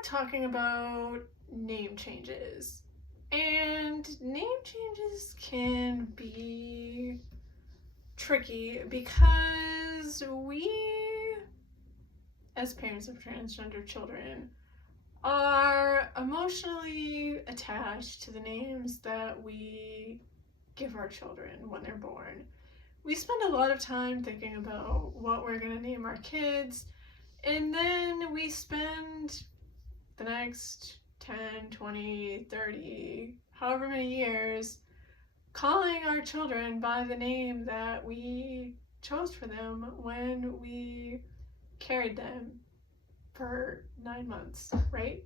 we're talking about name changes. And name changes can be tricky because we, as parents of transgender children, are emotionally attached to the names that we give our children when they're born. We spend a lot of time thinking about what we're going to name our kids, and then we spend the next 10, 20, 30, however many years calling our children by the name that we chose for them when we carried them for 9 months, right?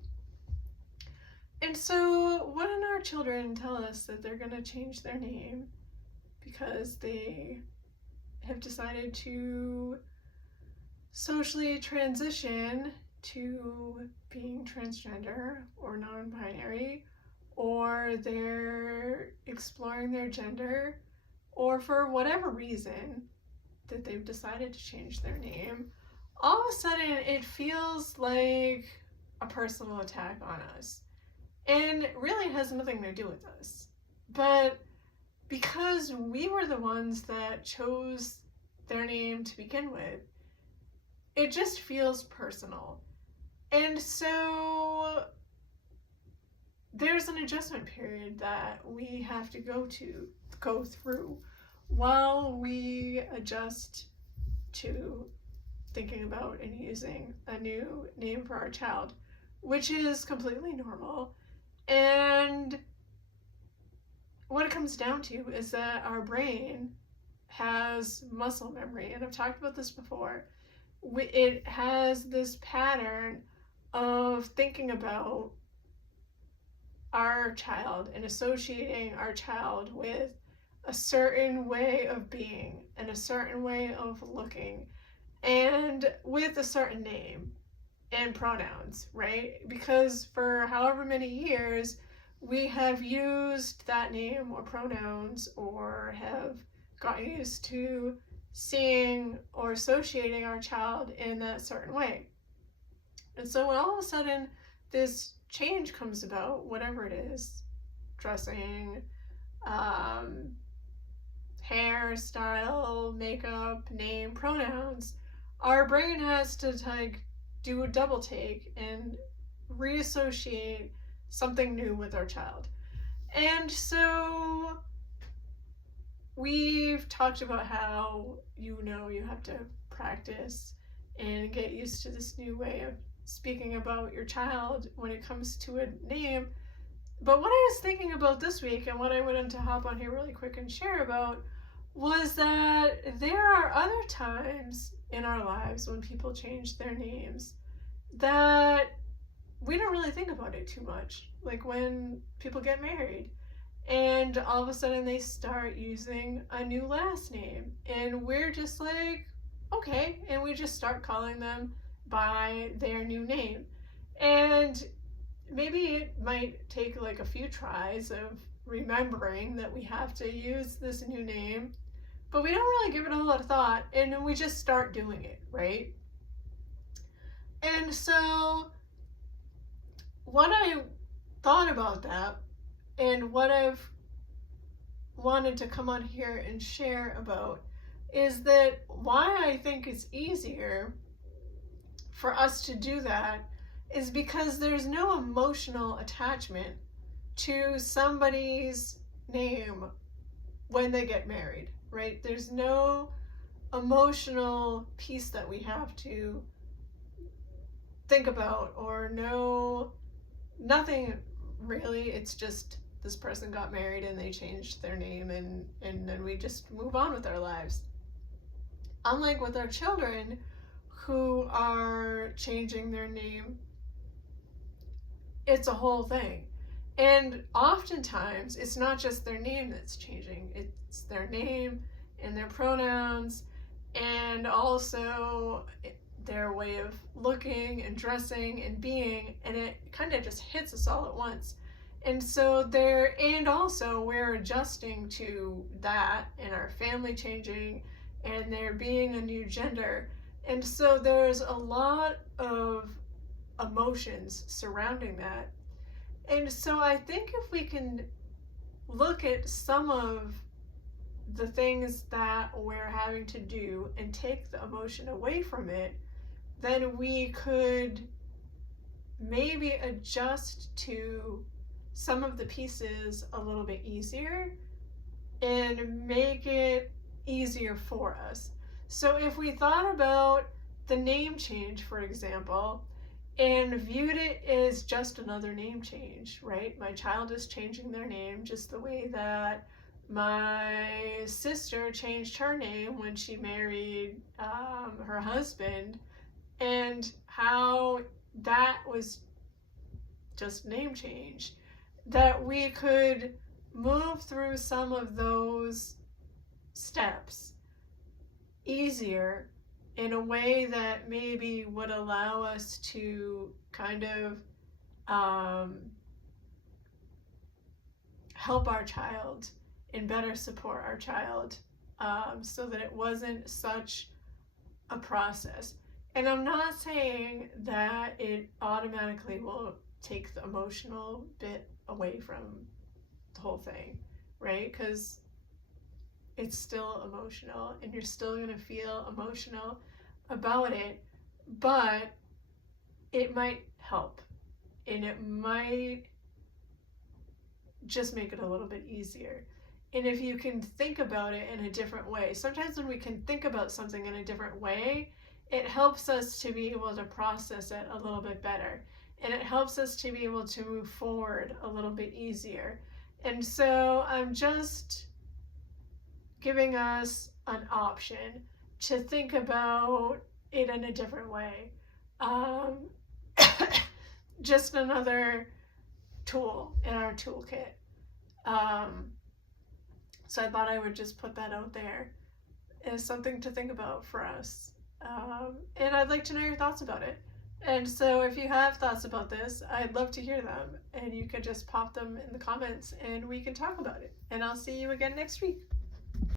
And so when our children tell us that they're going to change their name because they have decided to socially transition to being transgender or non-binary, or they're exploring their gender, or for whatever reason that they've decided to change their name, all of a sudden it feels like a personal attack on us. And it really has nothing to do with us. But because we were the ones that chose their name to begin with, it just feels personal. And so there's an adjustment period that we have to go through while we adjust to thinking about and using a new name for our child, which is completely normal. And what it comes down to is that our brain has muscle memory, and I've talked about this before. It has this pattern of thinking about our child and associating our child with a certain way of being and a certain way of looking and with a certain name and pronouns, right? Because for however many years we have used that name or pronouns or have gotten used to seeing or associating our child in that certain way. And so when all of a sudden this change comes about, whatever it is, dressing, hair, style, makeup, name, pronouns, our brain has to do a double take and reassociate something new with our child. And so we've talked about how you have to practice and get used to this new way of speaking about your child when it comes to a name. But what I was thinking about this week and what I wanted to hop on here really quick and share about was that there are other times in our lives when people change their names that we don't really think about it too much. Like when people get married and all of a sudden they start using a new last name, and we're just like, okay, and we just start calling them by their new name. And maybe it might take like a few tries of remembering that we have to use this new name, but we don't really give it a whole lot of thought, and then we just start doing it, right? And so what I thought about that and what I've wanted to come on here and share about is that why I think it's easier for us to do that is because there's no emotional attachment to somebody's name when they get married, right? There's no emotional piece that we have to think about or nothing really. It's just this person got married and they changed their name, and then we just move on with our lives. Unlike with our children who are changing their name, it's a whole thing. And oftentimes it's not just their name that's changing, it's their name and their pronouns and also their way of looking and dressing and being, and it kind of just hits us all at once. And so also we're adjusting to that and our family changing and there being a new gender. And so there's a lot of emotions surrounding that. And so I think if we can look at some of the things that we're having to do and take the emotion away from it, then we could maybe adjust to some of the pieces a little bit easier and make it easier for us. So if we thought about the name change, for example, and viewed it as just another name change, right? My child is changing their name just the way that my sister changed her name when she married her husband, and how that was just name change. That we could move through some of those steps easier in a way that maybe would allow us to kind of help our child and better support our child, so that it wasn't such a process. And I'm not saying that it automatically will take the emotional bit away from the whole thing, right? Because it's still emotional and you're still going to feel emotional about it, but it might help, and it might just make it a little bit easier. And if you can think about it in a different way, sometimes when we can think about something in a different way, it helps us to be able to process it a little bit better, and it helps us to be able to move forward a little bit easier. And so I'm just giving us an option to think about it in a different way. Just another tool in our toolkit. So I thought I would just put that out there as something to think about for us. And I'd like to know your thoughts about it. And so if you have thoughts about this, I'd love to hear them. And you can just pop them in the comments and we can talk about it. And I'll see you again next week.